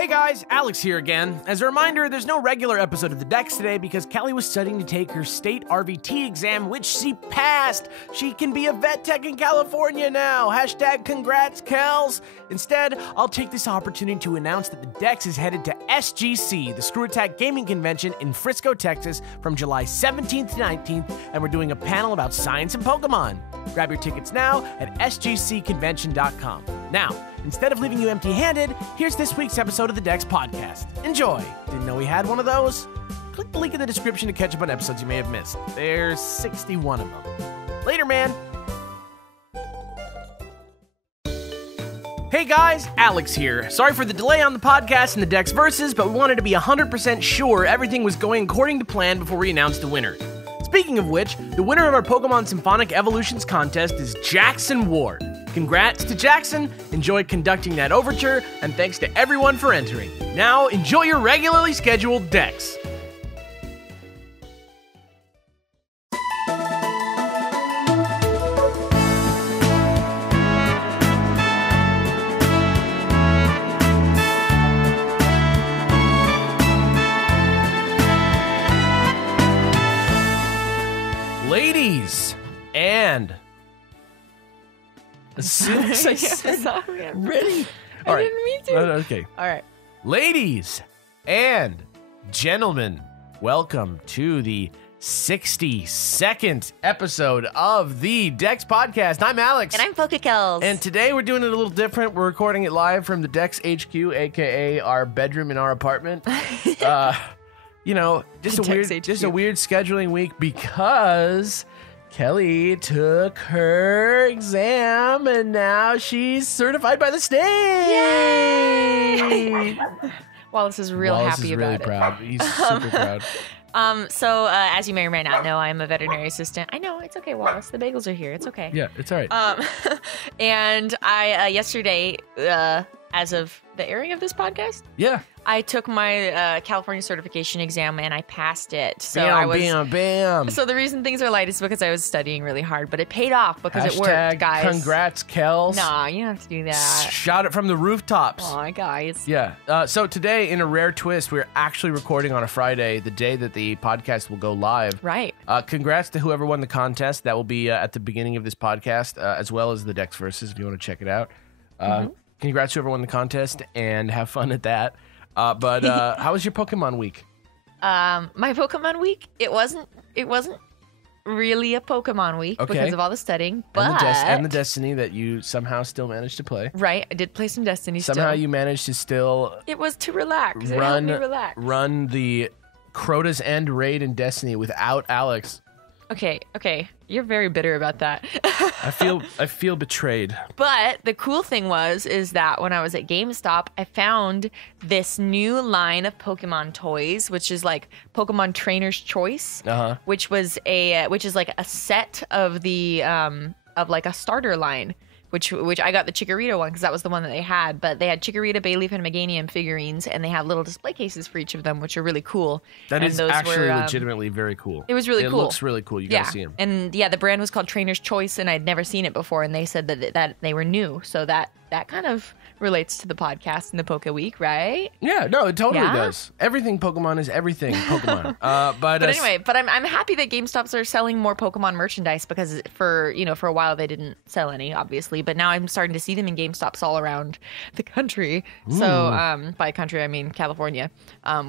Hey guys, Alex here again. As a reminder, there's no regular episode of The Dex today because Kelly was studying to take her state RVT exam, which she passed. She can be a vet tech in California now. Hashtag congrats, Kellz. Instead, I'll take this opportunity to announce that The Dex is headed to SGC, the Screw Attack Gaming Convention in Frisco, Texas, from July 17th to 19th, and we're doing a panel about science and Pokemon. Grab your tickets now at sgcconvention.com. Now, instead of leaving you empty-handed, here's this week's episode of the Dex Podcast. Enjoy! Didn't know we had one of those? Click the link in the description to catch up on episodes you may have missed. There's 61 of them. Later, man! Hey guys, Alex here. Sorry for the delay on the podcast and the Dex Versus, but we wanted to be 100% sure everything was going according to plan before we announced the winner. Speaking of which, the winner of our Pokemon Symphonic Evolutions contest is Jackson Ward. Congrats to Jackson, enjoy conducting that overture, and thanks to everyone for entering. Now, enjoy your regularly scheduled Dex. Ladies and... As soon as I said ready. I didn't mean to. Okay. All right. Ladies and gentlemen, welcome to the 62nd episode of the Dex Podcast. I'm Alex. And I'm Kellz. And today we're doing it a little different. We're recording it live from the Dex HQ, aka our bedroom in our apartment. You know, just a weird scheduling week because Kelly took her exam and now she's certified by the state. Yay! Wallace is real happy about it. Proud. He's super proud. So as you may or may not know, I'm a veterinary assistant. I know, it's okay, Wallace. The bagels are here. It's okay. Yeah, it's all right. And I yesterday, as of the airing of this podcast, I took my California certification exam and I passed it. So bam. So the reason things are light is because I was studying really hard, but it paid off because it worked, guys. Congrats, Kellz. Nah, you don't have to do that. Shot it from the rooftops. Aw, guys. Yeah. So today, in a rare twist, we're actually recording on a Friday, the day that the podcast will go live. Right. Congrats to whoever won the contest. That will be at the beginning of this podcast, as well as the Dex Versus, if you want to check it out. Congrats to whoever won the contest, and have fun at that. But how was your Pokemon week? My Pokemon week, it wasn't really a Pokemon week because of all the studying, but and the Destiny that you somehow still managed to play. Right, I did play some Destiny. Somehow you managed to still. It was to relax. It helped me relax. Run the Crota's End raid in Destiny without Alex. Okay. You're very bitter about that. I feel betrayed. But the cool thing is that when I was at GameStop, I found this new line of Pokemon toys, which is like Pokemon Trainer's Choice, which is like a set of the of like a starter line. Which I got the Chikorita one because that was the one that they had. But they had Chikorita, Bayleaf, and Meganium figurines, and they have little display cases for each of them, which are really cool. That is actually legitimately very cool. It was really cool. It looks really cool. You gotta see them. And yeah, the brand was called Trainer's Choice, and I'd never seen it before. And they said that they were new, so that kind of relates to the podcast and the Poke Week, right? Yeah, no, it totally does. Everything Pokemon is everything Pokemon. But anyway, I'm happy that GameStops are selling more Pokemon merchandise because for a while they didn't sell any, obviously, but now I'm starting to see them in GameStops all around the country. Ooh. So by country I mean California,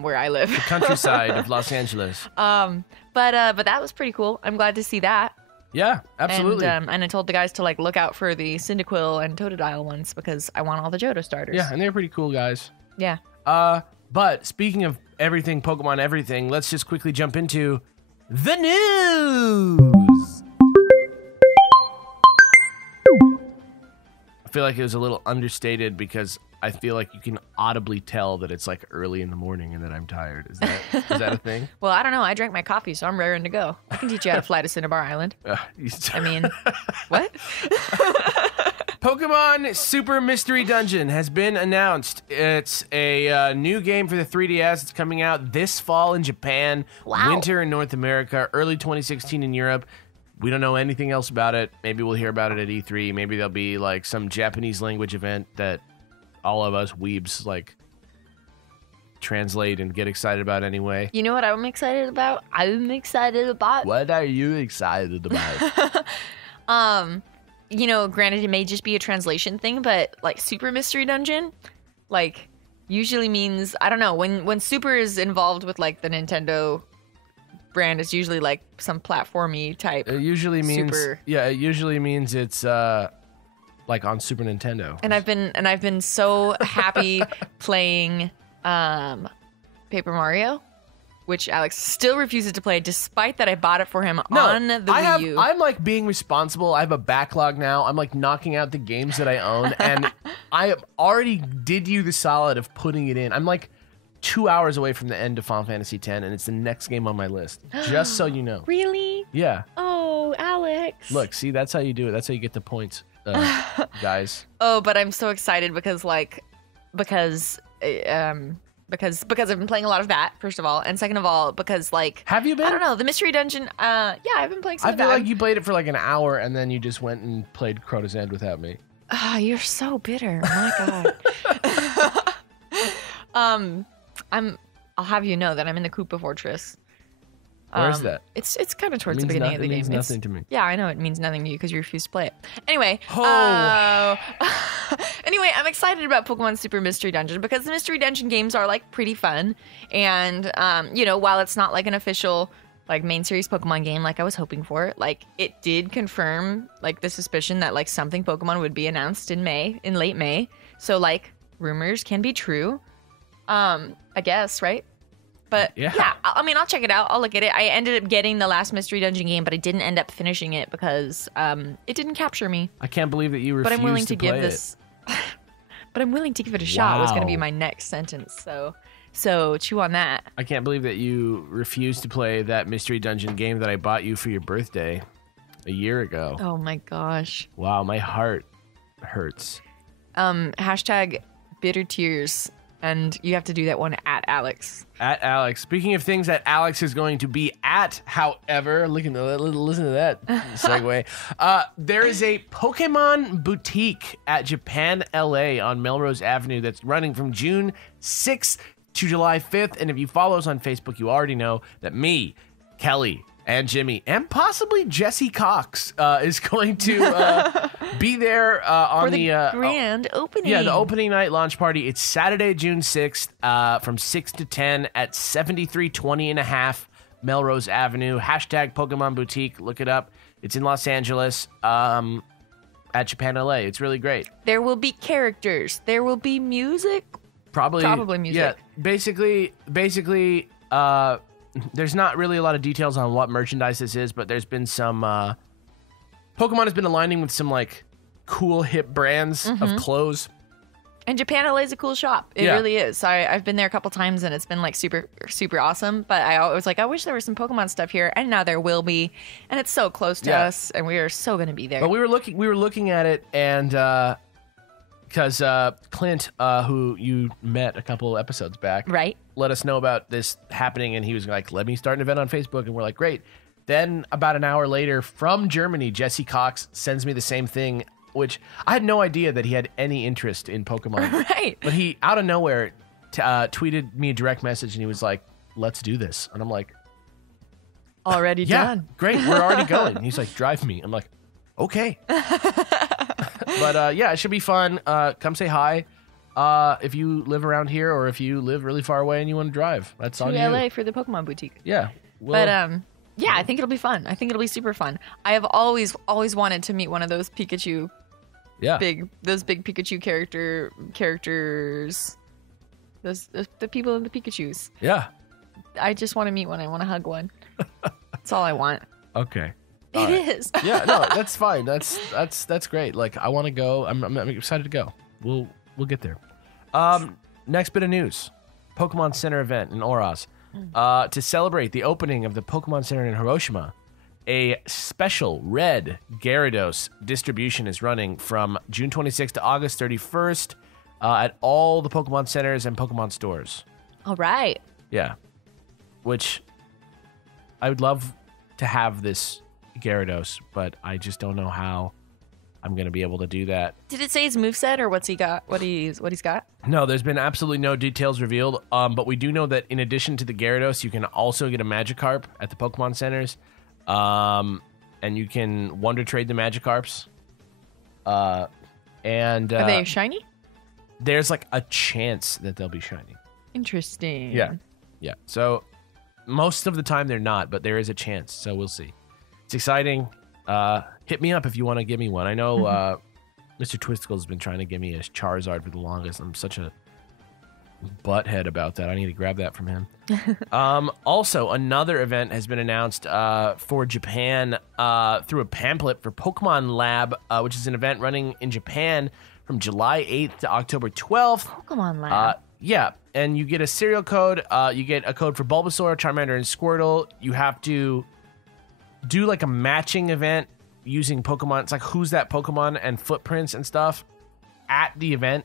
where I live. The countryside of Los Angeles. But that was pretty cool. I'm glad to see that. Yeah, absolutely. And I told the guys to look out for the Cyndaquil and Totodile ones because I want all the Johto starters. Yeah, and they're pretty cool guys. Yeah. But speaking of everything Pokemon everything, let's just quickly jump into the news. I feel like it was a little understated because I feel like you can audibly tell that it's like early in the morning and that I'm tired. Is that a thing? Well, I don't know. I drank my coffee, so I'm raring to go. I can teach you how to fly to Cinnabar Island. I mean, what? Pokemon Super Mystery Dungeon has been announced. It's a new game for the 3DS. It's coming out this fall in Japan, winter in North America, early 2016 in Europe. We don't know anything else about it. Maybe we'll hear about it at E3. Maybe there'll be like some Japanese language event that all of us weebs like translate and get excited about anyway. You know what I'm excited about? What are you excited about? You know, granted, it may just be a translation thing, but like Super Mystery Dungeon, like usually means, I don't know, when Super is involved with like the Nintendo brand, it's usually like some platformy type. It usually means Super. Yeah, it usually means it's like on Super Nintendo. And I've been so happy playing Paper Mario, which Alex still refuses to play, despite that I bought it for him on the Wii U. I'm like being responsible. I have a backlog now. I'm like knocking out the games that I own, and I already did you the solid of putting it in. I'm like 2 hours away from the end of Final Fantasy X, and it's the next game on my list. Just so you know. Really? Yeah. Oh, Alex. Look, see, that's how you do it. That's how you get the points, guys. Oh, but I'm so excited because I've been playing a lot of that, first of all, and second of all, because like, Have you been? I don't know, the Mystery Dungeon. Yeah, I've been playing some I of feel that. like you played it for like an hour, and then you just went and played Crota's End without me. Ah, you're so bitter. My God. I'll have you know that I'm in the Koopa Fortress. Where is that? It's kind of towards the beginning of the game. It means nothing to me. Yeah, I know it means nothing to you because you refuse to play it. Anyway. Oh. Anyway, I'm excited about Pokemon Super Mystery Dungeon because the Mystery Dungeon games are like pretty fun, and you know, while it's not like an official like main series Pokemon game like I was hoping for, like it did confirm like the suspicion that like something Pokemon would be announced in late May. So like rumors can be true. I guess, right? But yeah, I mean, I'll check it out. I'll look at it. I ended up getting the last Mystery Dungeon game, but I didn't end up finishing it because it didn't capture me. I can't believe that you refused but I'm willing to play give this. But I'm willing to give it a shot. Was going to be my next sentence. So chew on that. I can't believe that you refused to play that Mystery Dungeon game that I bought you for your birthday a year ago. Oh my gosh. Wow, my heart hurts. Hashtag bitter tears. And you have to do that one at Alex. At Alex. Speaking of things that Alex is going to be at, however, listen to that segue. There is a Pokemon boutique at Japan LA on Melrose Avenue that's running from June 6th to July 5th. And if you follow us on Facebook, you already know that me, Kelly, and Jimmy, and possibly Jesse Cox is going to be there on the grand opening. Yeah, the opening night launch party. It's Saturday, June 6th from 6 to 10 at 7320 and a half Melrose Avenue. Hashtag Pokemon Boutique. Look it up. It's in Los Angeles at Japan LA. It's really great. There will be characters. There will be music. Probably music. Yeah, basically, there's not really a lot of details on what merchandise this is, but there's been some Pokemon has been aligning with some like cool hip brands of clothes. And Japan LA is a cool shop. It really is. I've been there a couple times and it's been like super, super awesome. But I was like, I wish there was some Pokemon stuff here, and now there will be. And it's so close to us, and we are so going to be there. But we were looking at it, and because Clint, who you met a couple episodes back, right, let us know about this happening, and he was like, let me start an event on Facebook, and we're like, great. Then about an hour later from Germany, Jesse Cox sends me the same thing, which I had no idea that he had any interest in Pokemon. Right. But he, out of nowhere, tweeted me a direct message, and he was like, let's do this. And I'm like, already done. Great, we're already going. And he's like, drive me. I'm like, okay. But yeah, it should be fun. Come say hi. If you live around here, or if you live really far away and you want to drive, that's on you. LA for the Pokemon boutique. Yeah. But yeah, I think it'll be fun. I think it'll be super fun. I have always wanted to meet one of those Pikachu. Yeah. Those big Pikachu characters. The people in the Pikachus. Yeah. I just want to meet one. I want to hug one. That's all I want. Okay. It is. Yeah, no, that's fine. That's great. Like, I want to go. I'm excited to go. We'll get there. Next bit of news: Pokemon Center event in Oras. To celebrate the opening of the Pokemon Center in Hiroshima, a special red Gyarados distribution is running from June 26th to August 31st at all the Pokemon Centers and Pokemon stores. All right. Yeah, which I would love to have this Gyarados, but I just don't know how I'm going to be able to do that. Did it say his moveset or what's he got? What he's got? No, there's been absolutely no details revealed. But we do know that in addition to the Gyarados, you can also get a Magikarp at the Pokemon centers. And you can Wonder Trade the Magikarps. Are they shiny? There's like a chance that they'll be shiny. Interesting. Yeah. So most of the time they're not, but there is a chance. So we'll see. It's exciting. Hit me up if you want to give me one. I know Mr. Twisticle's been trying to give me a Charizard for the longest. I'm such a butthead about that. I need to grab that from him. Also, another event has been announced for Japan through a pamphlet for Pokemon Lab, which is an event running in Japan from July 8th to October 12th. Pokemon Lab. Yeah, and you get a serial code. You get a code for Bulbasaur, Charmander, and Squirtle. You have to do like a matching event using Pokemon. It's like who's that Pokemon and footprints and stuff at the event.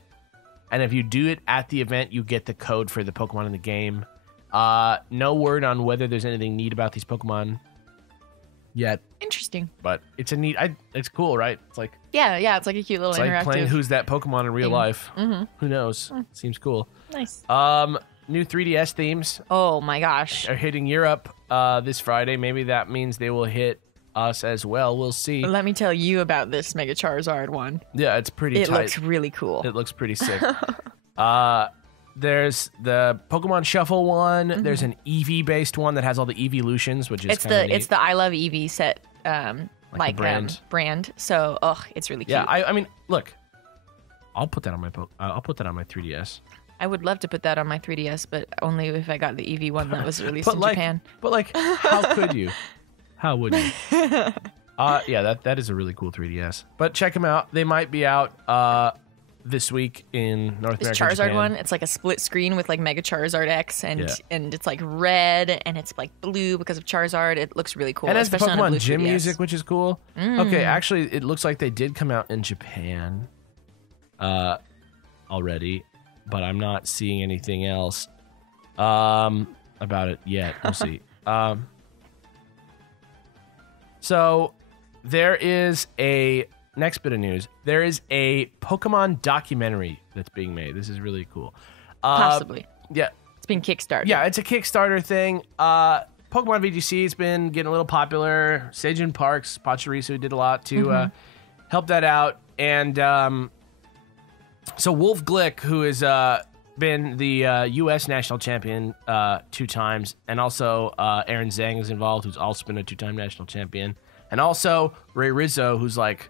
And if you do it at the event, you get the code for the Pokemon in the game. No word on whether there's anything neat about these Pokemon yet. Interesting. But it's a neat. It's cool, right? It's like it's like a cute little it's interactive. like playing Who's That Pokemon in real life. Mm-hmm. Who knows? Seems cool. Nice. New 3DS themes. Oh my gosh. Are hitting Europe this Friday. Maybe that means they will hit us as well. We'll see. Let me tell you about this Mega Charizard one. Yeah, it's pretty tight. It looks really cool. It looks pretty sick. There's the Pokemon Shuffle one. Mm-hmm. There's an Eevee based one that has all the Eeveelutions, which is it's the I Love Eevee set like brand. So it's really cute. Yeah, I mean, look, I'll put that on my 3DS. I would love to put that on my 3DS, but only if I got the Eevee one that was released in Japan. But like, how could you? How would you? Yeah, that is a really cool 3DS. But check them out. They might be out this week in North America. This Charizard Japan. one, it's like a split screen with like Mega Charizard X, and it's like red and it's like blue because of Charizard. It looks really cool. And it's Pokemon Gym 3DS. music, which is cool. Okay, actually, it looks like they did come out in Japan already, but I'm not seeing anything else about it yet. We'll see. So there is a next bit of news. There is a Pokemon documentary that's being made. This is really cool. Possibly. Yeah. It's being Kickstarted. Yeah, it's a Kickstarter thing. Pokemon VGC has been getting a little popular. Seijun Parks, Pachirisu did a lot to help that out. And so Wolf Glick, who has been the U.S. national champion 2 times, and also Aaron Zhang is involved, who's also been a 2-time national champion, and also Ray Rizzo, who's like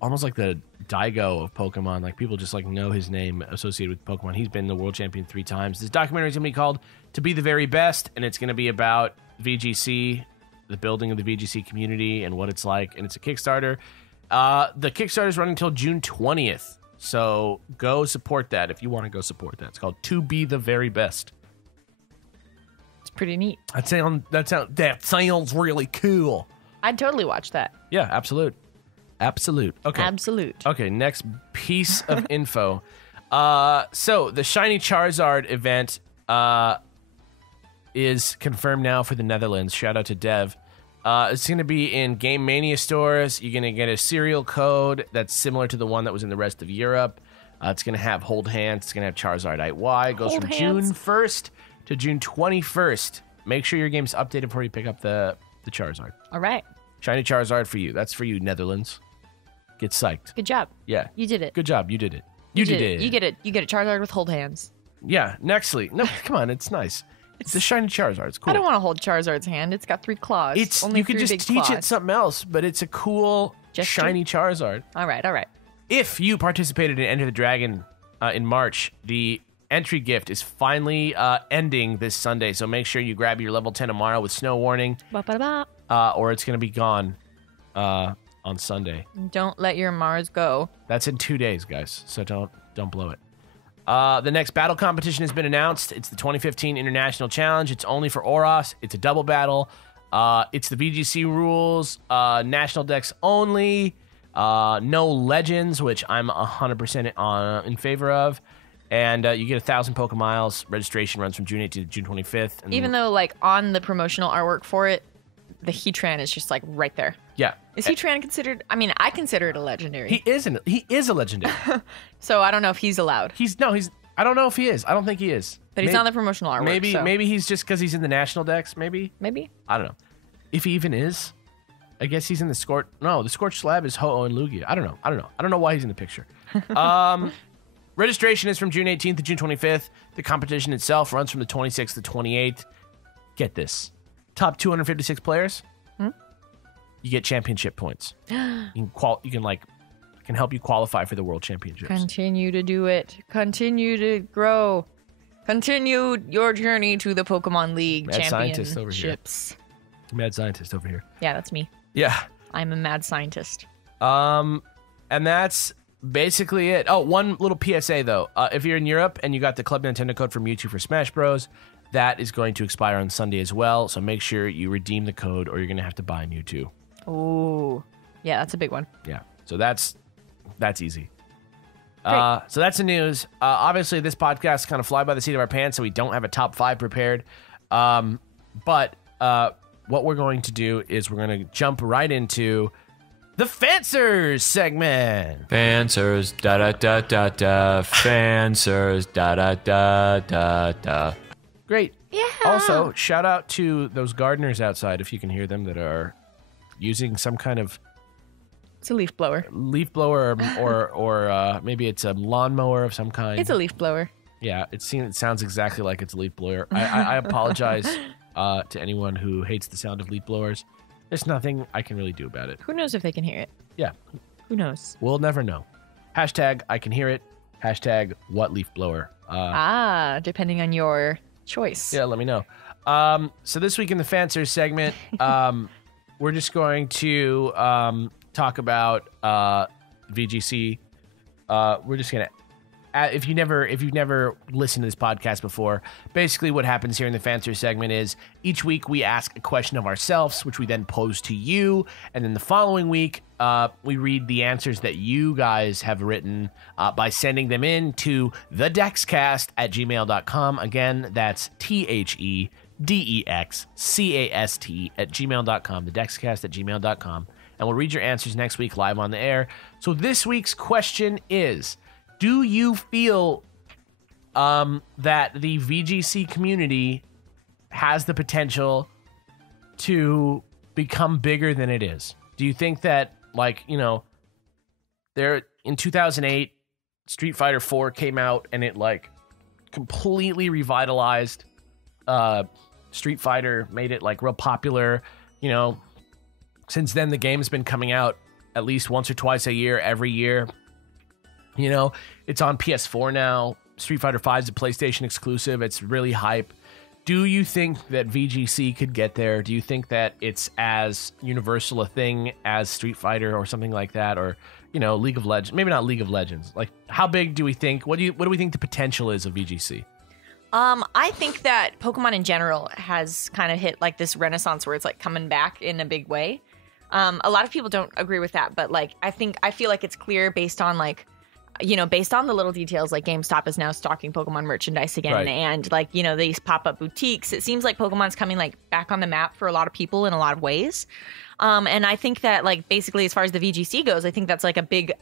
almost like the Daigo of Pokemon. Like people just like know his name associated with Pokemon. He's been the world champion 3 times. This documentary is gonna be called "To Be the Very Best," and it's gonna be about VGC, the building of the VGC community, and what it's like. And it's a Kickstarter. The Kickstarter is running until June 20th. So go support that if you want to go support that. It's called "To Be the Very Best." It's pretty neat. That sounds really cool. I'd totally watch that. Yeah, absolute. Okay. Absolute. Okay, next piece of info. So the Shiny Charizard event is confirmed now for the Netherlands. Shout out to Dev. It's going to be in Game Mania stores. You're going to get a serial code that's similar to the one that was in the rest of Europe. It's going to have Hold Hands. It's going to have Charizard IY. It goes from June 1st to June 21st. Make sure your game's updated before you pick up the Charizard. All right. Shiny Charizard for you. That's for you, Netherlands. Get psyched. Good job. Yeah. You did it. Good job. You did it. You did it. You get it. You get a Charizard with Hold Hands. Yeah. Nextly. No, come on. It's nice. It's the Shiny Charizard. It's cool. I don't want to hold Charizard's hand. It's got 3 claws. You could just teach it something else, but it's a cool shiny Charizard. All right. If you participated in Enter the Dragon in March, the entry gift is finally ending this Sunday, so make sure you grab your level 10 tomorrow with snow warning, or it's going to be gone on Sunday. Don't let your Mars go. That's in 2 days, guys, so don't blow it. The next battle competition has been announced. It's the 2015 International Challenge. It's only for Oros. It's a double battle. It's the VGC rules. National decks only. No legends, which I'm 100% in favor of. And you get 1,000 Pokemiles. Registration runs from June 8th to June 25th. And even though, like, on the promotional artwork for it, the Heatran is just like right there. Yeah. Is Heatran considered? I mean, I consider it a legendary. He isn't. He is a legendary. So I don't know if he's allowed. I don't know if he is. I don't think he is. But he's on the promotional artwork. Maybe he's just because he's in the national decks. Maybe. I don't know. If he even is, I guess he's in the Scorch. No, the Scorched Slab is Ho-Oh and Lugia. I don't know. I don't know why he's in the picture. Registration is from June 18th to June 25th. The competition itself runs from the 26th to 28th. Get this. Top 256 players, you get championship points. You can help you qualify for the World Championships. Continue to do it. Continue to grow. Continue your journey to the Pokemon League Mad scientist over here. championships. Mad scientist over here. Yeah, that's me. Yeah. I'm a mad scientist. And that's basically it. Oh, one little PSA though. If you're in Europe and you got the Club Nintendo code from Mewtwo for Smash Bros, that is going to expire on Sunday as well. So make sure you redeem the code or you're going to have to buy Mewtwo. Ooh. Yeah, that's a big one. Yeah. So that's easy. So that's the news. Obviously, this podcast kind of fly by the seat of our pants, so we don't have a top 5 prepared. But what we're going to do is we're going to jump right into the Fanswers segment. Fanswers, da da da da da. Fanswers, da da da da da. Great. Yeah. Also, shout out to those gardeners outside, if you can hear them, that are using some kind of It's a leaf blower. Or maybe it's a lawnmower of some kind. It's a leaf blower. Yeah, it sounds exactly like it's a leaf blower. I apologize to anyone who hates the sound of leaf blowers. There's nothing I can really do about it. Who knows if they can hear it? Yeah. Who knows? We'll never know. Hashtag I can hear it. Hashtag what leaf blower. Depending on your choice. Yeah, let me know. So this week in the Fanswers segment, we're just going to talk about VGC. We're just gonna, if you've never listened to this podcast before, basically what happens here in the Fanswers segment is each week we ask a question of ourselves, which we then pose to you, and then the following week we read the answers that you guys have written by sending them in to thedexcast@gmail.com. Again, that's THEDEXCAST@gmail.com, thedexcast@gmail.com. And we'll read your answers next week live on the air. So this week's question is, do you feel that the VGC community has the potential to become bigger than it is? Do you think that, there in 2008, Street Fighter 4 came out and it completely revitalized Street Fighter, made it real popular, Since then, the game's been coming out at least once or twice a year, every year. It's on PS4 now. Street Fighter 5 is a PlayStation exclusive. It's really hype. Do you think that VGC could get there? Do you think that it's as universal a thing as Street Fighter or something like that? Or, League of Legends? Maybe not League of Legends. How big do we think? What do we think the potential is of VGC? I think that Pokemon in general has kind of hit this renaissance where it's coming back in a big way. A lot of people don't agree with that, but I feel like it's clear based on based on the little details, GameStop is now stocking Pokemon merchandise again, right. And these pop-up boutiques. It seems like Pokemon's coming back on the map for a lot of people in a lot of ways. And I think that basically as far as the VGC goes, I think that's a big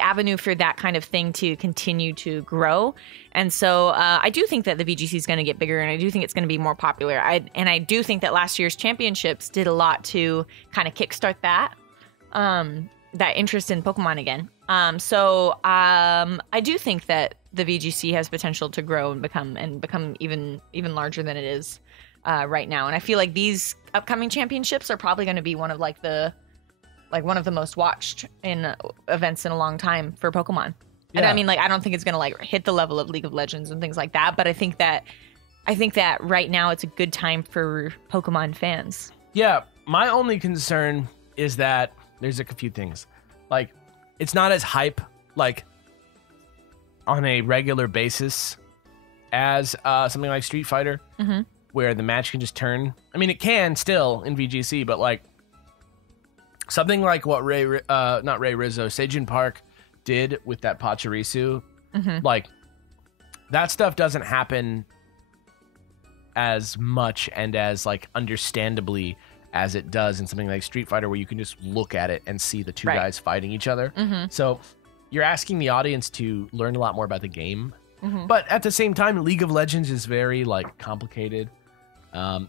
avenue for that kind of thing to continue to grow. And so I do think that the VGC is going to get bigger, and I do think it's going to be more popular. I do think that last year's championships did a lot to kind of kickstart that interest in Pokemon again. So I do think that the VGC has potential to grow and become even larger than it is right now. And I feel like these upcoming championships are probably going to be one of the most watched in events in a long time for Pokemon. Yeah. And I mean, I don't think it's going to hit the level of League of Legends and things like that, but I think that right now it's a good time for Pokemon fans. Yeah, my only concern is that there's a few things. It's not as hype on a regular basis as something like Street Fighter, where the match can just turn. I mean, it can still in VGC, but something like what Seijun Park did with that Pachirisu, that stuff doesn't happen as much and as like understandably as it does in something like Street Fighter, where you can just look at it and see the two guys fighting each other. So you're asking the audience to learn a lot more about the game, but at the same time, League of Legends is very like complicated.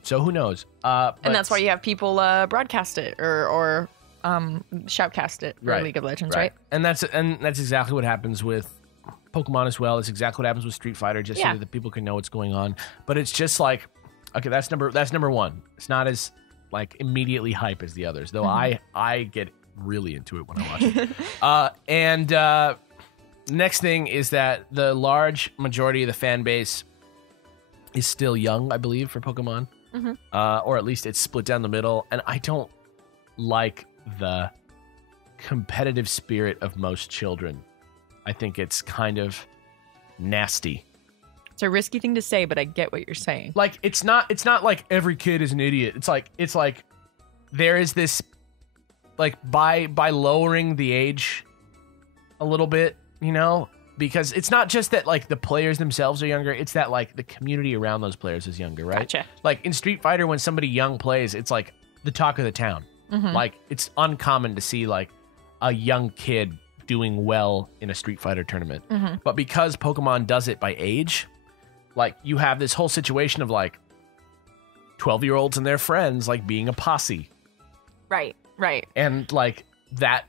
So who knows? And that's why you have people broadcast it or shoutcast it for League of Legends, right? And that's exactly what happens with Pokemon as well. It's exactly what happens with Street Fighter, just so that the people can know what's going on. But it's just like, okay, that's number one. It's not as like immediately hype as the others, though. I get really into it when I watch it. Next thing is that the large majority of the fan base is still young, I believe, for Pokemon, or at least it's split down the middle. And I don't like the competitive spirit of most children. I think it's kind of nasty. It's a risky thing to say, but I get what you're saying. Like it's not like every kid is an idiot. It's like there is this, like, by lowering the age a little bit, you know, because it's not just that like the players themselves are younger, it's that like the community around those players is younger, right? Gotcha. Like in Street Fighter, when somebody young plays, it's like the talk of the town. Like it's uncommon to see like a young kid doing well in a Street Fighter tournament. But because Pokemon does it by age, like you have this whole situation of like 12-year-olds and their friends like being a posse. Right. And like that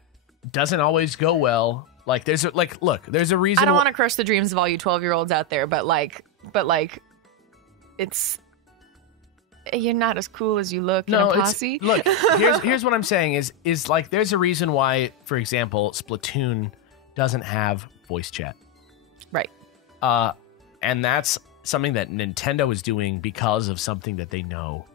doesn't always go well. Like there's a, like, look, there's a reason. I don't want to crush the dreams of all you 12-year-olds out there, but like it's, you're not as cool as you look in a posse. Look, here's what I'm saying is like there's a reason why, for example, Splatoon doesn't have voice chat. Right. And that's something that Nintendo is doing because of something that they know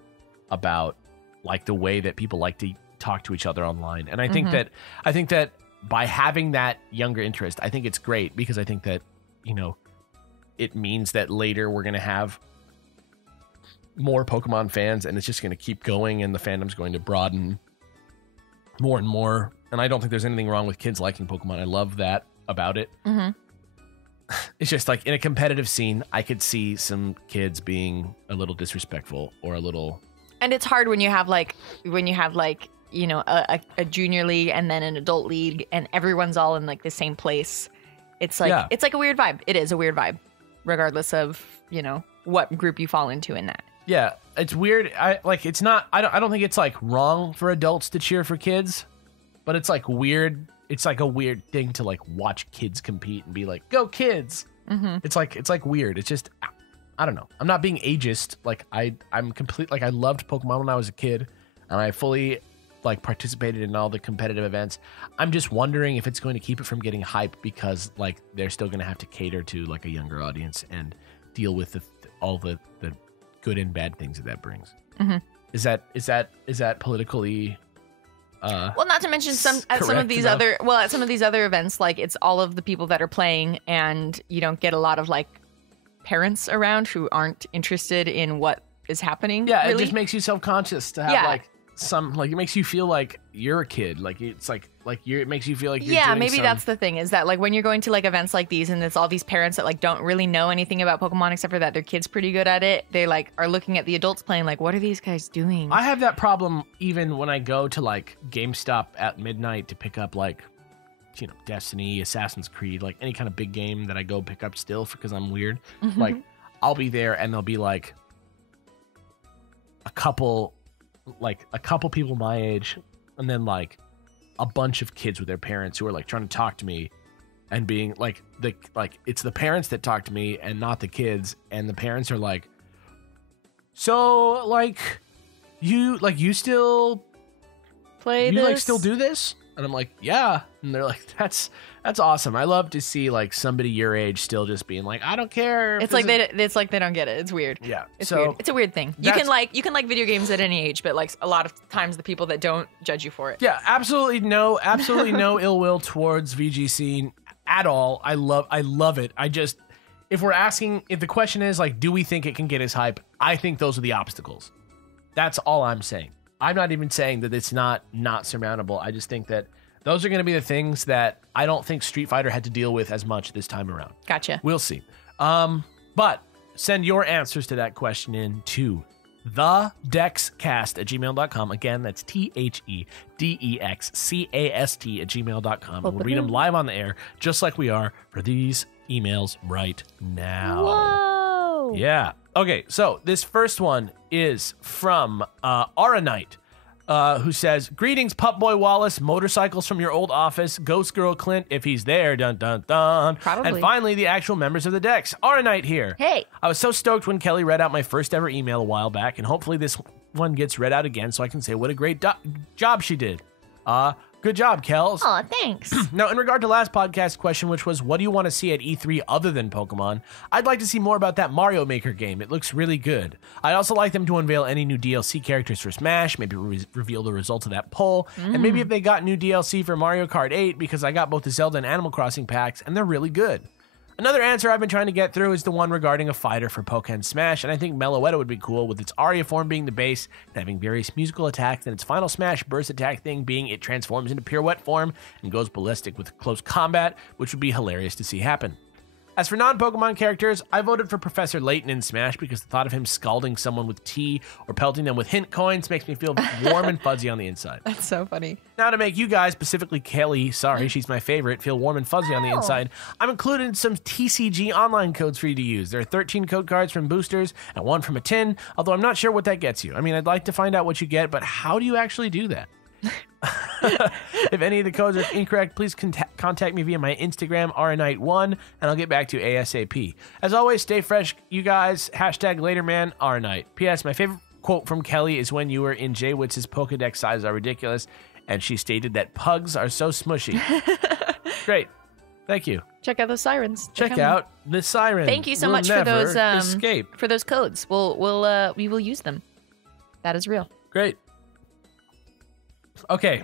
about, like the way that people like to talk to each other online. And I think that by having that younger interest, I think it's great, because I think that, you know, it means that later we're going to have more Pokemon fans, and it's just going to keep going, and the fandom's going to broaden more and more. And I don't think there's anything wrong with kids liking Pokemon. I love that about it. It's just like in a competitive scene, I could see some kids being a little disrespectful or a little. And it's hard when you have like you know, a junior league and then an adult league, and everyone's all in like the same place. It's like it's like a weird vibe. It is a weird vibe, regardless of, you know, what group you fall into in that. Yeah, it's weird. It's not. I don't think it's like wrong for adults to cheer for kids, but it's like weird. It's like a weird thing to like watch kids compete and be like, "Go kids!" It's like weird. It's just, I don't know. I'm not being ageist. Like I'm complete. Like I loved Pokemon when I was a kid, and I fully like participated in all the competitive events. I'm just wondering if it's going to keep it from getting hype, because like they're still going to have to cater to like a younger audience and deal with all the good and bad things that brings. Is that politically? Well, not to mention at some of these other events, like it's all of the people that are playing, and you don't get a lot of like parents around who aren't interested in what is happening. Yeah, really. It just makes you self-conscious to have like some, like, it makes you feel like you're a kid. Like it's like it makes you feel like you're doing maybe that's the thing, is that like when you're going to like events like these, and it's all these parents that like don't really know anything about Pokemon except for that their kid's pretty good at it, they like are looking at the adults playing like, what are these guys doing? I have that problem even when I go to like GameStop at midnight to pick up like, you know, Destiny, Assassin's Creed, like any kind of big game that I go pick up still because I'm weird. Like I'll be there and there'll be like a couple people my age, and then like a bunch of kids with their parents who are like trying to talk to me, and being like it's the parents that talk to me and not the kids, and the parents are like, so like you still play you this? like still do this? And I'm like, yeah. And they're like, that's awesome. I love to see like somebody your age still just being like, I don't care. It's like they don't get it. It's weird. Yeah. It's weird. It's a weird thing. You can like video games at any age, but like a lot of times the people that don't judge you for it. Yeah, absolutely no ill will towards VGC at all. I love it. I just, if the question is like, do we think it can get as hype? I think those are the obstacles. That's all I'm saying. I'm not even saying that it's not surmountable. I just think that those are going to be the things that I don't think Street Fighter had to deal with as much this time around. Gotcha. We'll see. But send your answers to that question in to thedexcast@gmail.com. Again, that's THEDEXCAST@gmail.com. And we'll read them live on the air, just like we are for these emails right now. Whoa! Yeah. Okay, so this first one is from Aura Knight, who says, "Greetings, Pup Boy Wallace, motorcycles from your old office, Ghost Girl Clint, if he's there, dun dun dun. Probably. And finally, the actual members of the Dex. Aura Knight here. Hey. I was so stoked when Kelly read out my first ever email a while back, and hopefully this one gets read out again so I can say what a great job she did. Good job, Kellz. Aw, thanks. Now, in regard to last podcast question, which was, what do you want to see at E3 other than Pokemon? I'd like to see more about that Mario Maker game. It looks really good. I'd also like them to unveil any new DLC characters for Smash, maybe reveal the results of that poll, and maybe if they got new DLC for Mario Kart 8, because I got both the Zelda and Animal Crossing packs, and they're really good. Another answer I've been trying to get through is the one regarding a fighter for Pokken Smash, and I think Meloetta would be cool, with its Aria form being the base and having various musical attacks, and its final Smash burst attack thing being it transforms into pirouette form and goes ballistic with close combat, which would be hilarious to see happen. As for non-Pokemon characters, I voted for Professor Layton in Smash because the thought of him scalding someone with tea or pelting them with hint coins makes me feel warm and fuzzy on the inside. That's so funny. Now, to make you guys, specifically Kelly, sorry, she's my favorite, feel warm and fuzzy on the inside, I'm including some TCG online codes for you to use. There are 13 code cards from boosters and one from a tin, although I'm not sure what that gets you. I mean, I'd like to find out what you get, but how do you actually do that? If any of the codes are incorrect, please contact me via my Instagram, rnight1, and I'll get back to you ASAP. As always, stay fresh, you guys. Hashtag laterman, rnight. P.S. My favorite quote from Kelly is when you were in Jay Witz's Pokedex sizes are ridiculous, and she stated that pugs are so smushy. Great. Thank you. Check out those sirens. Check out the siren. Thank you so We'll much for those escape. for those codes. We will use them. That is real. Great. Okay,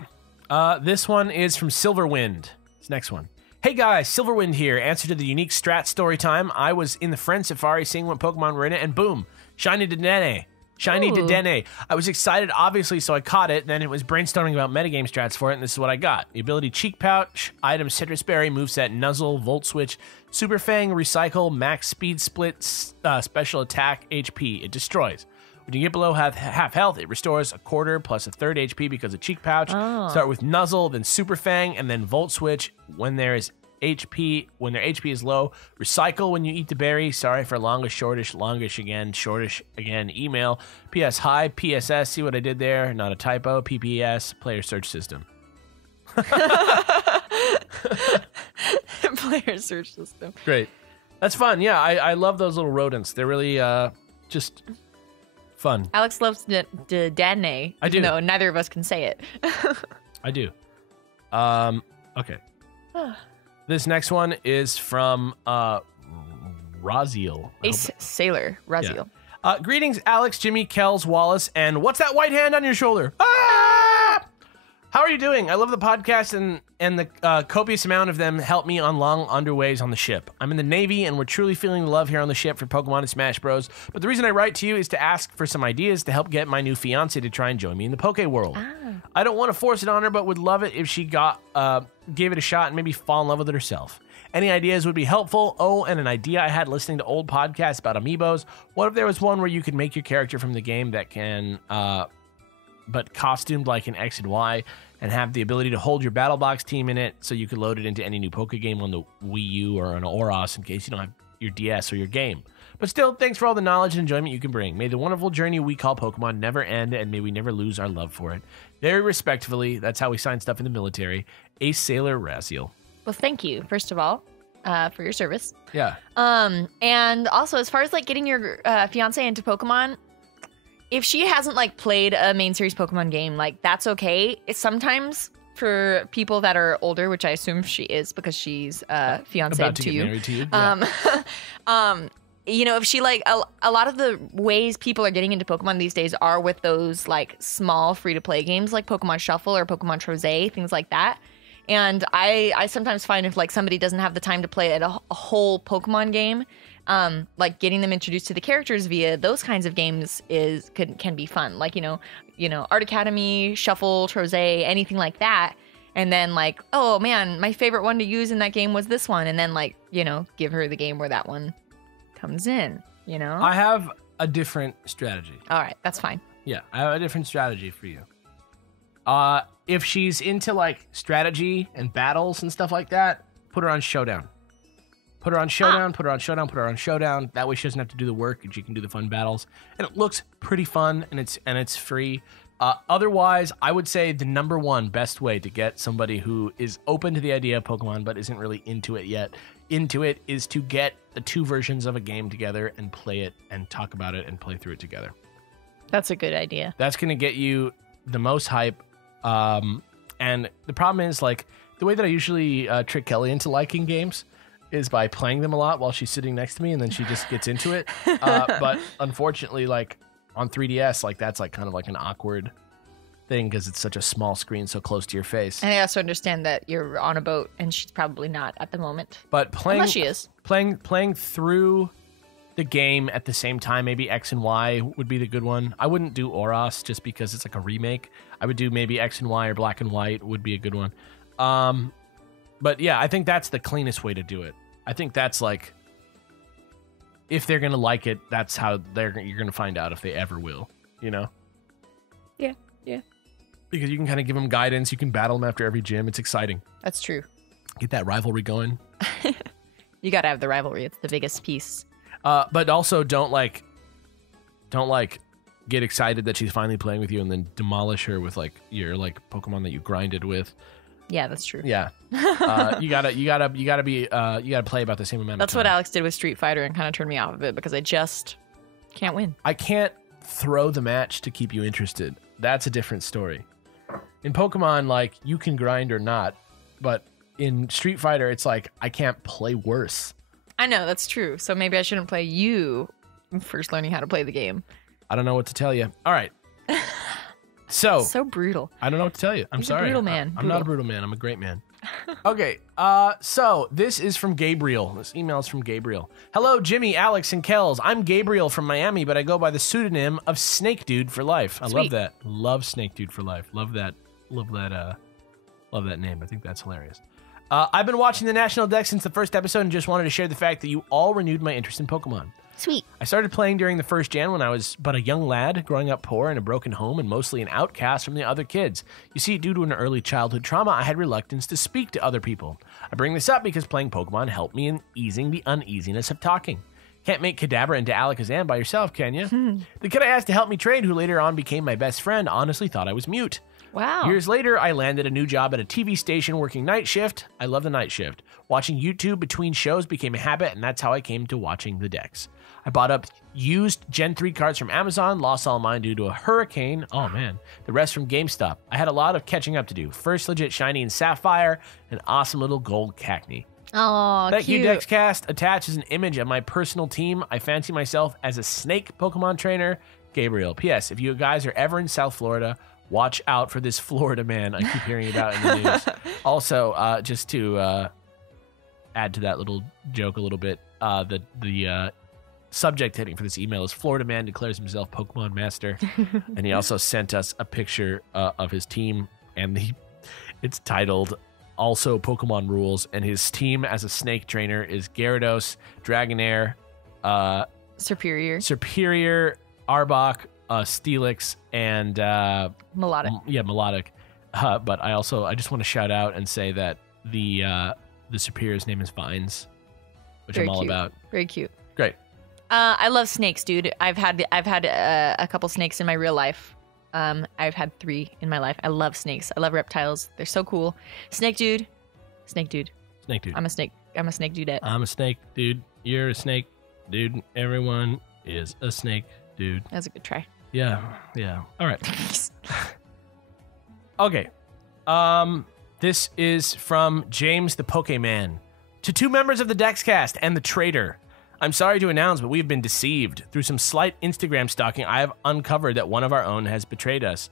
this one is from Silverwind. This next one. Hey guys, Silverwind here. Answer to the unique strat story time. I was in the Friend Safari seeing what Pokemon were in it, and boom, Shiny Dedenne. Shiny Dedenne. I was excited, obviously, so I caught it. Then it was brainstorming about metagame strats for it, and this is what I got. The ability Cheek Pouch, item Citrus Berry, moveset Nuzzle, Volt Switch, Super Fang, Recycle, Max Speed Split, Special Attack, HP. It destroys. When you get below half health, it restores a quarter plus a third HP because of Cheek Pouch. Start with Nuzzle, then Super Fang, and then Volt Switch when there is HP. When their HP is low, Recycle when you eat the berry. Sorry for longish, shortish, longish again, shortish again. Email. PS Hi, PSS. See what I did there? Not a typo. PPS. Player search system. Player search system. Great. That's fun. Yeah, I love those little rodents. They're really just fun. Alex loves Dedenne. I do. No, neither of us can say it. I do. Okay. This next one is from Raziel. Sailor, Raziel. Yeah. Greetings, Alex, Jimmy, Kellz, Wallace, and what's that white hand on your shoulder? Ah! How are you doing? I love the podcast, and the copious amount of them help me on long underways on the ship. I'm in the Navy, and we're truly feeling the love here on the ship for Pokemon and Smash Bros. But the reason I write to you is to ask for some ideas to help get my new fiance to try and join me in the Poke world. I don't want to force it on her, but would love it if she gave it a shot and maybe fall in love with it herself. Any ideas would be helpful. Oh, and an idea I had listening to old podcasts about amiibos. What if there was one where you could make your character from the game that can... but costumed like an X and Y, and have the ability to hold your Battle Box team in it so you could load it into any new Poke game on the Wii U or an Oros in case you don't have your DS or your game. But still, thanks for all the knowledge and enjoyment you can bring. May the wonderful journey we call Pokemon never end, and may we never lose our love for it. Very respectfully, that's how we sign stuff in the military, Ace Sailor Raziel. Well, thank you, first of all, for your service. Yeah. And also, as far as like getting your fiance into Pokemon, if she hasn't like played a main series Pokemon game, like that's okay. It's sometimes for people that are older, which I assume she is because she's fiance About to to get you. married to you. Yeah. You know, if she like a lot of the ways people are getting into Pokemon these days are with those like small free to play games like Pokemon Shuffle or Pokemon Troze, things like that. And I sometimes find if like somebody doesn't have the time to play a whole Pokemon game, like getting them introduced to the characters via those kinds of games can be fun. Like, you know, Art Academy, Shuffle, Troze, anything like that. And then like, oh man, my favorite one to use in that game was this one. And then like, you know, give her the game where that one comes in. You know? I have a different strategy. All right, that's fine. Yeah, I have a different strategy for you. If she's into like strategy and battles and stuff like that, put her on Showdown. Put her on Showdown, put her on Showdown, put her on Showdown. That way she doesn't have to do the work and she can do the fun battles. And it looks pretty fun and it's free. Otherwise, I would say the number one best way to get somebody who is open to the idea of Pokemon but isn't really into it yet, is to get the two versions of a game together and play it and talk about it and play through it together. That's a good idea. That's going to get you the most hype. And the problem is, like, the way that I usually trick Kelly into liking games is by playing them a lot while she's sitting next to me, and then she just gets into it. But unfortunately, like, on 3DS, like, that's like kind of like an awkward thing because it's such a small screen so close to your face. And I also understand that you're on a boat and she's probably not at the moment. But Unless she is. Playing through the game at the same time, maybe X and Y would be the good one. I wouldn't do Oros just because it's like a remake. I would do maybe X and Y or Black and White would be a good one. But yeah, I think that's the cleanest way to do it. I think that's like, if they're going to like it, that's how you're going to find out if they ever will, you know? Yeah. Because you can kind of give them guidance. You can battle them after every gym. It's exciting. That's true. Get that rivalry going. You got to have the rivalry. It's the biggest piece. But also don't get excited that she's finally playing with you and then demolish her with like your like Pokemon that you grinded with. Yeah, that's true. Yeah. You gotta play about the same amount That's of time. what Alex did with Street Fighter and kind of turned me off of it because I just can't win. I can't throw the match to keep you interested. That's a different story. In Pokemon, like, you can grind or not, but in Street Fighter, it's like, I can't play worse. I know, that's true. So maybe I shouldn't play you first learning how to play the game. I don't know what to tell you. All right. So brutal. I don't know what to tell you. I'm He's sorry. a brutal man. I'm not a brutal man. I'm a great man. Okay. So this is from Gabriel. This email is from Gabriel. Hello, Jimmy, Alex, and Kellz. I'm Gabriel from Miami, but I go by the pseudonym of Snake Dude for Life. I love that. Love Snake Dude for Life. Love that name. I think that's hilarious. I've been watching the National Deck since the first episode and just wanted to share the fact that you all renewed my interest in Pokemon. Sweet. I started playing during the first gen when I was but a young lad, growing up poor in a broken home and mostly an outcast from the other kids. You see, due to an early childhood trauma, I had reluctance to speak to other people. I bring this up because playing Pokemon helped me in easing the uneasiness of talking. Can't make Kadabra into Alakazam by yourself, can you? The kid I asked to help me trade, who later on became my best friend, honestly thought I was mute. Wow. Years later, I landed a new job at a TV station working night shift. I love the night shift. Watching YouTube between shows became a habit, and that's how I came to watching the decks. I bought up used Gen 3 cards from Amazon, lost all mine due to a hurricane. Oh, man. The rest from GameStop. I had a lot of catching up to do. First legit shiny and sapphire, an awesome little gold Cacney. Oh, Thank cute. you, DexCast. Attaches an image of my personal team. I fancy myself as a snake Pokemon trainer. Gabriel. P.S. If you guys are ever in South Florida, watch out for this Florida man I keep hearing about in the news. Also, just to add to that little joke a little bit, the subject heading for this email is Florida man declares himself Pokemon master. And he also sent us a picture of his team, and it's titled Also Pokemon Rules, and his team as a snake trainer is Gyarados, Dragonair, Superior, Arbok, Steelix, and Melodic. Melodic. But I just want to shout out and say that the Superior's name is Vines, which Very I'm all cute. about. Very cute. Great. I love snakes, dude. I've had a couple snakes in my real life. I've had 3 in my life. I love snakes. I love reptiles. They're so cool. Snake dude. Snake dude. I'm a snake dudette. I'm a snake dude. You're a snake dude. Everyone is a snake dude. That's a good try. Yeah. All right. Okay. This is from James the Pokeman. To 2 members of the DexCast and the Trader. I'm sorry to announce, but we've been deceived. Through some slight Instagram stalking, I have uncovered that one of our own has betrayed us.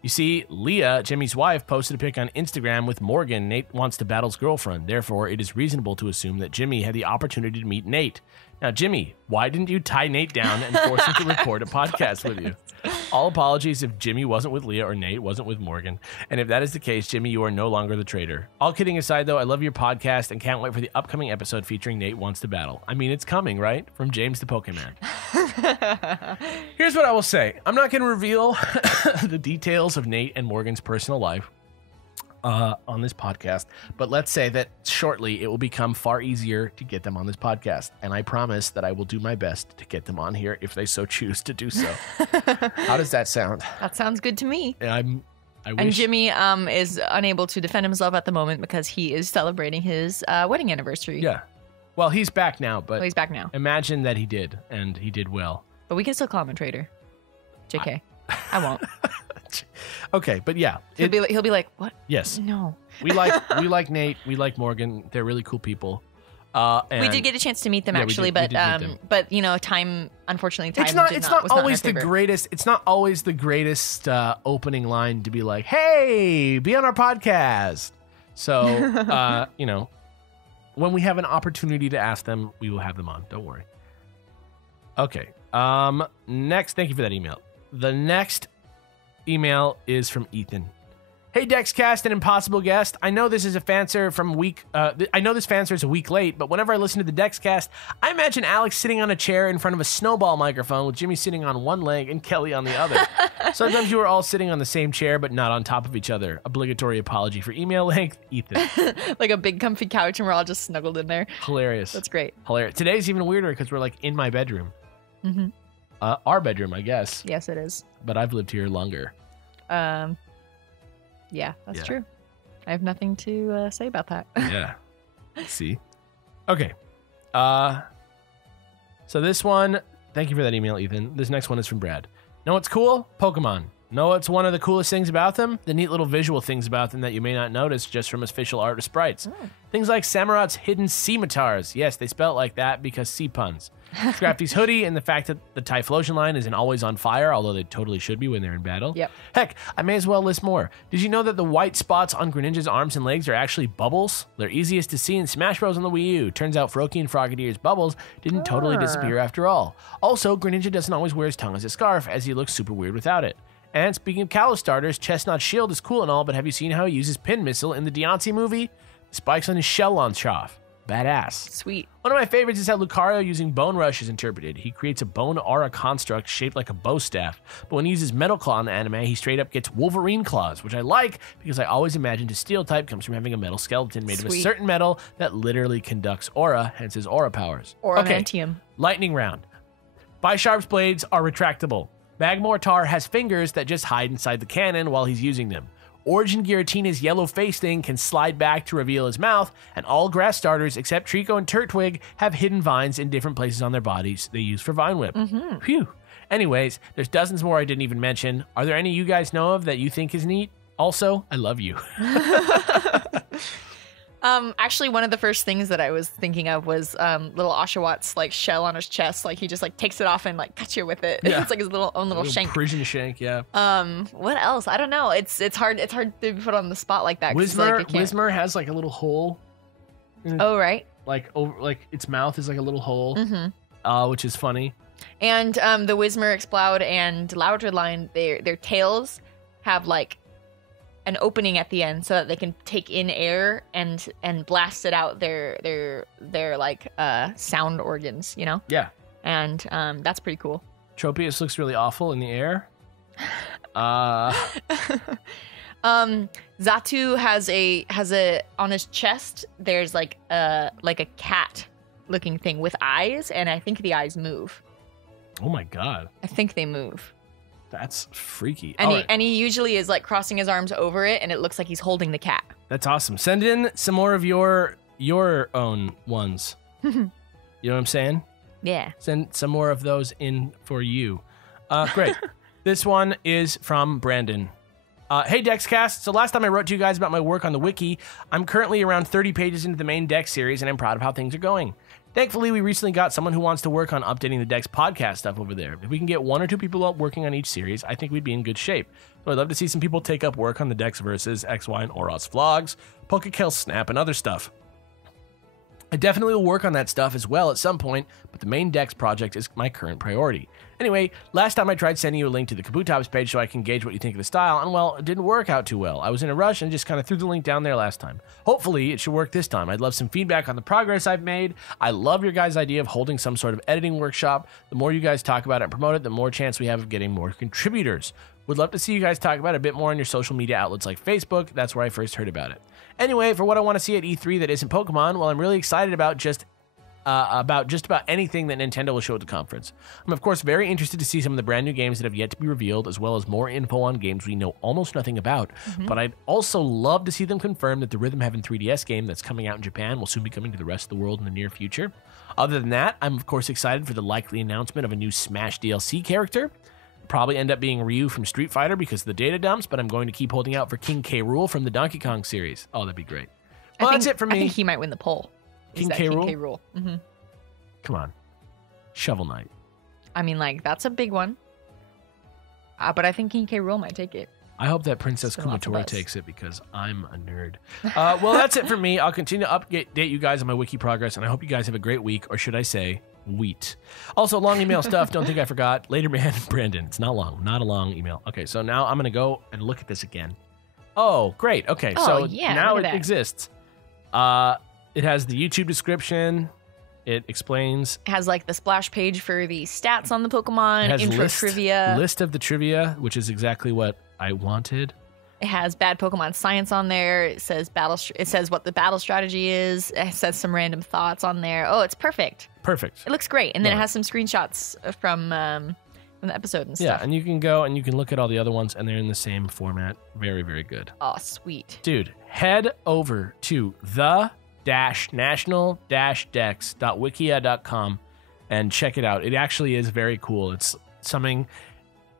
You see, Leah, Jimmy's wife, posted a pic on Instagram with Morgan, Nate wants to battle's girlfriend. Therefore, it is reasonable to assume that Jimmy had the opportunity to meet Nate. Now, Jimmy, why didn't you tie Nate down and force him to record a podcast with you? All apologies if Jimmy wasn't with Leah or Nate wasn't with Morgan. And if that is the case, Jimmy, you are no longer the traitor. All kidding aside, though, I love your podcast and can't wait for the upcoming episode featuring Nate Wants to Battle. I mean, it's coming, right? From James the Pokemon. Here's what I will say. I'm not going to reveal the details of Nate and Morgan's personal life on this podcast, but let's say that shortly it will become far easier to get them on this podcast, and I promise that I will do my best to get them on here if they so choose to do so. How does that sound? That sounds good to me. I wish. And Jimmy is unable to defend himself at the moment because he is celebrating his wedding anniversary. Yeah. Well, he's back now, but he's back now. Imagine that he did, and he did well. But we can still call him a traitor. JK. I won't. Okay, but yeah, he'll be like, what? Yes. No. we like Nate. We like Morgan. They're really cool people. And we did get a chance to meet them actually, we did meet them. But you know, unfortunately, time it's not always the greatest. It's not always the greatest opening line to be like, "Hey, be on our podcast." So you know, when we have an opportunity to ask them, we will have them on. Don't worry. Okay. Next, thank you for that email. The next email is from Ethan. Hey, Dexcast and Impossible Guest. I know this is a fanswer from week. I know this fanswer is a week late, but whenever I listen to the Dexcast, I imagine Alex sitting on a chair in front of a snowball microphone with Jimmy sitting on one leg and Kelly on the other. Sometimes you are all sitting on the same chair, but not on top of each other. Obligatory apology for email length, Ethan. Like a big comfy couch, and we're all just snuggled in there. Hilarious. That's great. Hilarious. Today's even weirder because we're like in my bedroom. Mm-hmm. Our bedroom, I guess. Yes, it is. But I've lived here longer. Yeah, that's true. I have nothing to say about that. Yeah. See? Okay. So this one, thank you for that email, Ethan. This next one is from Brad. Know what's cool? Pokemon. Know what's one of the coolest things about them? The neat little visual things about them that you may not notice just from official art or sprites. Things like Samurot's hidden scimitars. Yes, they spell it like that because sea puns. Scrafty's hoodie and the fact that the Typhlosion line isn't always on fire, although they totally should be when they're in battle. Yep. Heck, I may as well list more. Did you know that the white spots on Greninja's arms and legs are actually bubbles? They're easiest to see in Smash Bros. On the Wii U. Turns out Froakie and Froggedier's bubbles didn't totally disappear after all. Also, Greninja doesn't always wear his tongue as a scarf, as he looks super weird without it. And speaking of Kalos starters, Chestnut's shield is cool and all, but have you seen how he uses Pin Missile in the Deontay movie? Spikes on his shell launch off. Badass. Sweet. One of my favorites is how Lucario using Bone Rush is interpreted. He creates a bone aura construct shaped like a bow staff, but when he uses Metal Claw in the anime, he straight up gets Wolverine claws, which I like because I always imagined his steel type comes from having a metal skeleton made of a certain metal that literally conducts aura, hence his aura powers. Oramantium. Lightning round. Bisharp's blades are retractable. Magmortar has fingers that just hide inside the cannon while he's using them. Origin Giratina's yellow face thing can slide back to reveal his mouth, and all grass starters except Trico and Turtwig have hidden vines in different places on their bodies they use for Vine Whip. Mm-hmm. Phew. Anyways, there's dozens more I didn't even mention. Are there any you guys know of that you think is neat? Also, I love you. Actually, one of the first things that I was thinking of was little Oshawott like shell on his chest. Like he just like takes it off and like cuts you with it. Yeah. It's like his own little shank. Prison shank, yeah. What else? I don't know. It's hard to be put on the spot like that. Whismur has like a little hole. Oh right. Like its mouth is like a little hole, which is funny. And the Whismur, Exploud, and Loudred line, their tails have like an opening at the end so that they can take in air and blast it out their like sound organs, you know? Yeah. And that's pretty cool. Tropius looks really awful in the air. Xatu has a on his chest there's like a cat looking thing with eyes, and I think the eyes move. Oh my god. I think they move. That's freaky. And he usually is like crossing his arms over it, and it looks like he's holding the cat. That's awesome. Send in some more of your own ones. You know what I'm saying? Yeah. Send some more of those in for you. Great. This one is from Brandon. Hey, Dexcast. So last time I wrote to you guys about my work on the wiki, I'm currently around 30 pages into the main Dex series, and I'm proud of how things are going. Thankfully, we recently got someone who wants to work on updating the Dex podcast stuff over there. If we can get 1 or 2 people working on each series, I think we'd be in good shape. So I'd love to see some people take up work on the Dex versus XY and Oros vlogs, Kellz Snap, and other stuff. I definitely will work on that stuff as well at some point, but the main Dex project is my current priority. Anyway, last time I tried sending you a link to the Kabutops page so I can gauge what you think of the style, and well, it didn't work out too well. I was in a rush and just kind of threw the link down there last time. Hopefully, it should work this time. I'd love some feedback on the progress I've made. I love your guys' idea of holding some sort of editing workshop. The more you guys talk about it and promote it, the more chance we have of getting more contributors. Would love to see you guys talk about it a bit more on your social media outlets like Facebook. That's where I first heard about it. Anyway, for what I want to see at E3 that isn't Pokemon, well, I'm really excited about just about anything that Nintendo will show at the conference. I'm, of course, very interested to see some of the brand new games that have yet to be revealed, as well as more info on games we know almost nothing about. But I'd also love to see them confirm that the Rhythm Heaven 3DS game that's coming out in Japan will soon be coming to the rest of the world in the near future. Other than that, I'm, of course, excited for the likely announcement of a new Smash DLC character. Probably end up being Ryu from Street Fighter because of the data dumps, but I'm going to keep holding out for King K. Rool from the Donkey Kong series. Oh, that'd be great. Well, that's it for me. I think he might win the poll. King K. Rool? King K. Rool. Mm-hmm. Come on. Shovel Knight. I mean, like, that's a big one. But I think King K. Rool might take it. I hope that Princess Kumatora takes it because I'm a nerd. Well, that's it for me. I'll continue to update you guys on my wiki progress, and I hope you guys have a great week, or should I say, wheat. Also, long email stuff. Don't think I forgot. Later, man. Brandon. It's not long. Not a long email. Okay, so now I'm going to go and look at this again. Oh, great. Okay, so now it exists. It has the YouTube description. It explains. It has like the splash page for the stats on the Pokemon, intro trivia. List of the trivia, which is exactly what I wanted. It has bad Pokemon science on there. It says it says what the battle strategy is. It says some random thoughts on there. Oh, it's perfect. Perfect. It looks great. And then it has some screenshots from the episode and stuff. Yeah, and you can go and you can look at all the other ones, and they're in the same format. Very, very good. Oh, sweet. Dude, head over to the-national-dex.wikia.com and check it out. It actually is very cool. It's something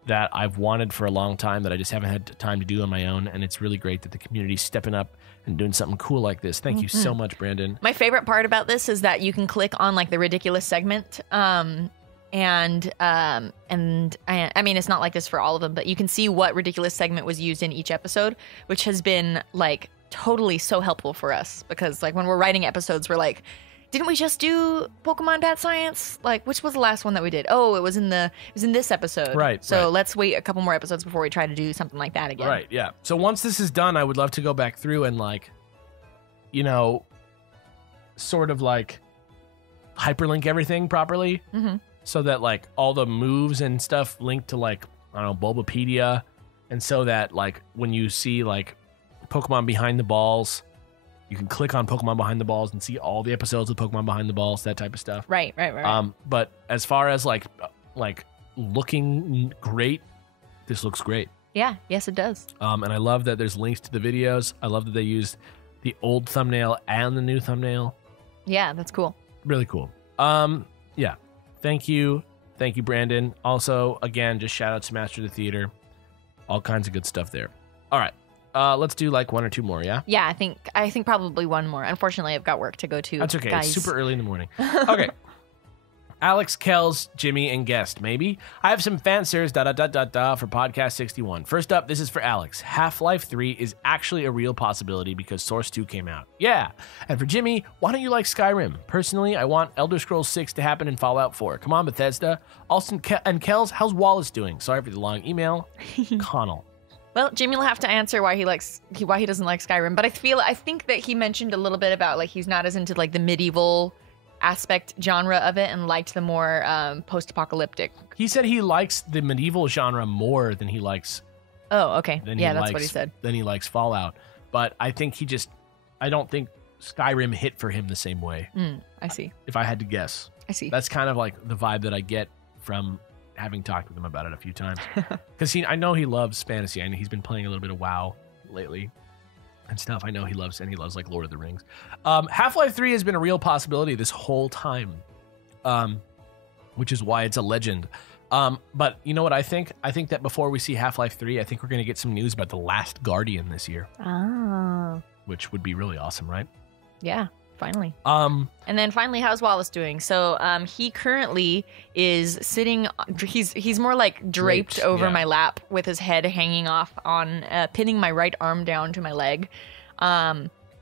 that I've wanted for a long time that I just haven't had time to do on my own, and it's really great that the community's stepping up and doing something cool like this. Thank you so much, Brandon. My favorite part about this is that you can click on like the ridiculous segment, and I mean, it's not like this for all of them, but you can see what ridiculous segment was used in each episode, which has been like totally so helpful for us, because like when we're writing episodes, we're like, didn't we just do Pokemon Bad Science? Like, which was the last one that we did? Oh, it was in this episode. Right. So let's wait a couple more episodes before we try to do something like that again. Right, yeah. So once this is done, I would love to go back through and like, you know, sort of like hyperlink everything properly. Mm-hmm. So that like all the moves and stuff link to like, I don't know, Bulbapedia. And so that like when you see like Pokemon Behind the Balls, you can click on Pokemon Behind the Balls and see all the episodes of Pokemon Behind the Balls, that type of stuff. Right. But as far as like looking great, this looks great. Yeah, yes it does. And I love that there's links to the videos. I love that they used the old thumbnail and the new thumbnail. Yeah, that's cool. Really cool. Yeah. Thank you, Brandon. Also, again, just shout out to Master of the Theater. All kinds of good stuff there. All right. Let's do like one or two more, yeah? Yeah, I think probably one more. Unfortunately, I've got work to go to. That's okay. Guys. It's super early in the morning. Okay. Alex, Kellz, Jimmy, and guest, maybe. I have some fanswers, for podcast 61. First up, this is for Alex. Half-Life 3 is actually a real possibility because Source 2 came out. Yeah. And for Jimmy, why don't you like Skyrim? Personally, I want Elder Scrolls 6 to happen in Fallout 4. Come on, Bethesda. Also, and Kellz, how's Wallace doing? Sorry for the long email. Connell. Well, Jimmy will have to answer why he doesn't like Skyrim, but I think that he mentioned a little bit about like he's not as into like the medieval aspect genre of it and liked the more post-apocalyptic. He said he likes the medieval genre more than he likes. Oh, okay. Yeah, that's what he said. Then he likes Fallout, but I think I don't think Skyrim hit for him the same way. I see. If I had to guess, I see. That's kind of like the vibe that I get from having talked with him about it a few times, because I know he loves fantasy. I know he's been playing a little bit of WoW lately and stuff. I know he loves like Lord of the Rings. Half-Life 3 has been a real possibility this whole time, which is why it's a legend. But you know what I think? I think that before we see Half-Life 3, I think we're going to get some news about The Last Guardian this year. Oh. Which would be really awesome, right? Yeah. Finally. And then finally, how's Wallace doing? So he currently is sitting, he's more like draped over my lap with his head hanging off on, pinning my right arm down to my leg.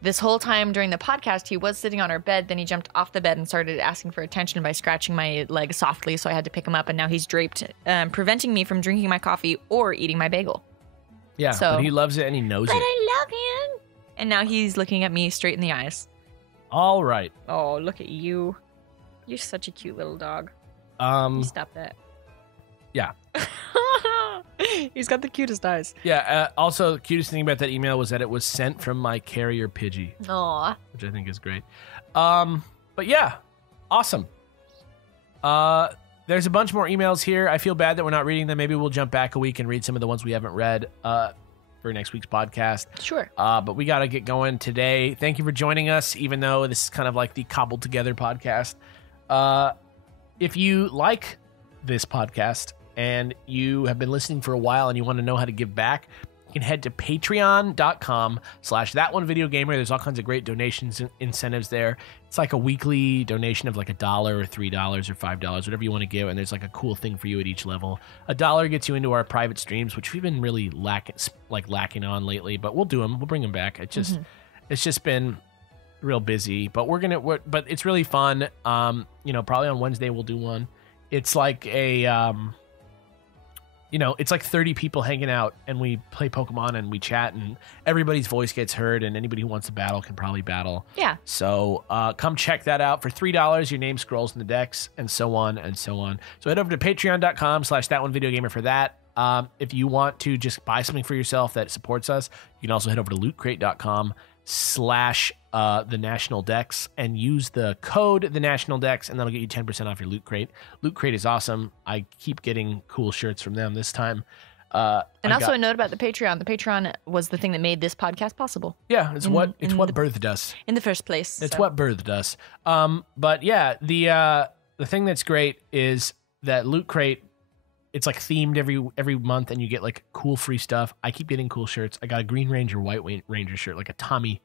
this whole time during the podcast, he was sitting on our bed. Then he jumped off the bed and started asking for attention by scratching my leg softly. So I had to pick him up. And now he's draped, preventing me from drinking my coffee or eating my bagel. Yeah, So- but he loves it and he knows But it. I love him. And now he's looking at me straight in the eyes. All right. Oh, look at you. You're such a cute little dog. Stop that. Yeah. He's got the cutest eyes. Yeah, also, the cutest thing about that email was that it was sent from my carrier Pidgey, Aw. which I think is great. But yeah, awesome. There's a bunch more emails here. I feel bad that we're not reading them. Maybe we'll jump back a week and read some of the ones we haven't read for next week's podcast. Sure. But we got to get going today. Thank you for joining us, even though this is kind of like the cobbled together podcast. If you like this podcast and you have been listening for a while and you want to know how to give back, you can head to patreon.com/thatonevideogamer. There's all kinds of great donations and incentives there. It's like a weekly donation of like $1 or $3 or $5, whatever you want to give. And there's like a cool thing for you at each level. $1 gets you into our private streams, which we've been really lacking on lately, but we'll do them. We'll bring them back. It's just been real busy, but but it's really fun. Probably on Wednesday we'll do one. It's like a, it's like 30 people hanging out and we play Pokemon and we chat and everybody's voice gets heard and anybody who wants to battle can probably battle. Yeah. So come check that out. For $3, your name scrolls in the decks and so on and so on. So head over to patreon.com/thatonevideogamer for that. If you want to just buy something for yourself that supports us, you can also head over to lootcrate.com/the National Decks and use the code the National Decks, and that'll get you 10% off your Loot Crate. Loot Crate is awesome. I keep getting cool shirts from them this time. A note about the Patreon. The Patreon was the thing that made this podcast possible. Yeah, it's what birthed us in the first place. It's what birthed us. But yeah, the thing that's great is that Loot Crate. It's like themed every month, and you get like cool free stuff. I keep getting cool shirts. I got a Green Ranger, White Ranger shirt, like a Tommy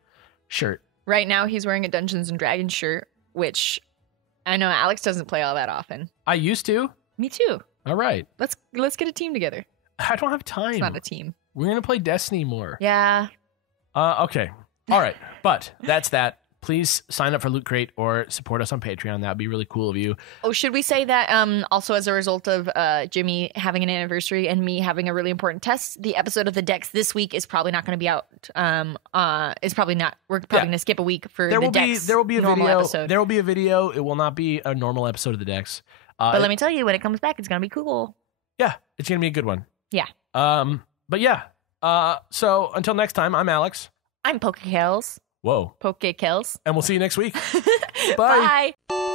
shirt. Right now, he's wearing a Dungeons and Dragons shirt, which I know Alex doesn't play all that often. I used to. Me too. All right. Let's get a team together. I don't have time. It's not a team. We're gonna play Destiny more. Yeah. Okay. All right. But that's that. Please sign up for Loot Crate or support us on Patreon. That would be really cool of you. Oh, should we say that also as a result of Jimmy having an anniversary and me having a really important test, the episode of the decks this week is probably not going to be out. It's probably not. We're probably going to skip a week for the decks. There will be a normal video. Episode. There will be a video. It will not be a normal episode of the decks. But let me tell you, when it comes back, it's going to be cool. Yeah, it's going to be a good one. Yeah. But yeah. So until next time, I'm Alex. I'm Kellz. Whoa. Kellz. And we'll see you next week. Bye. Bye.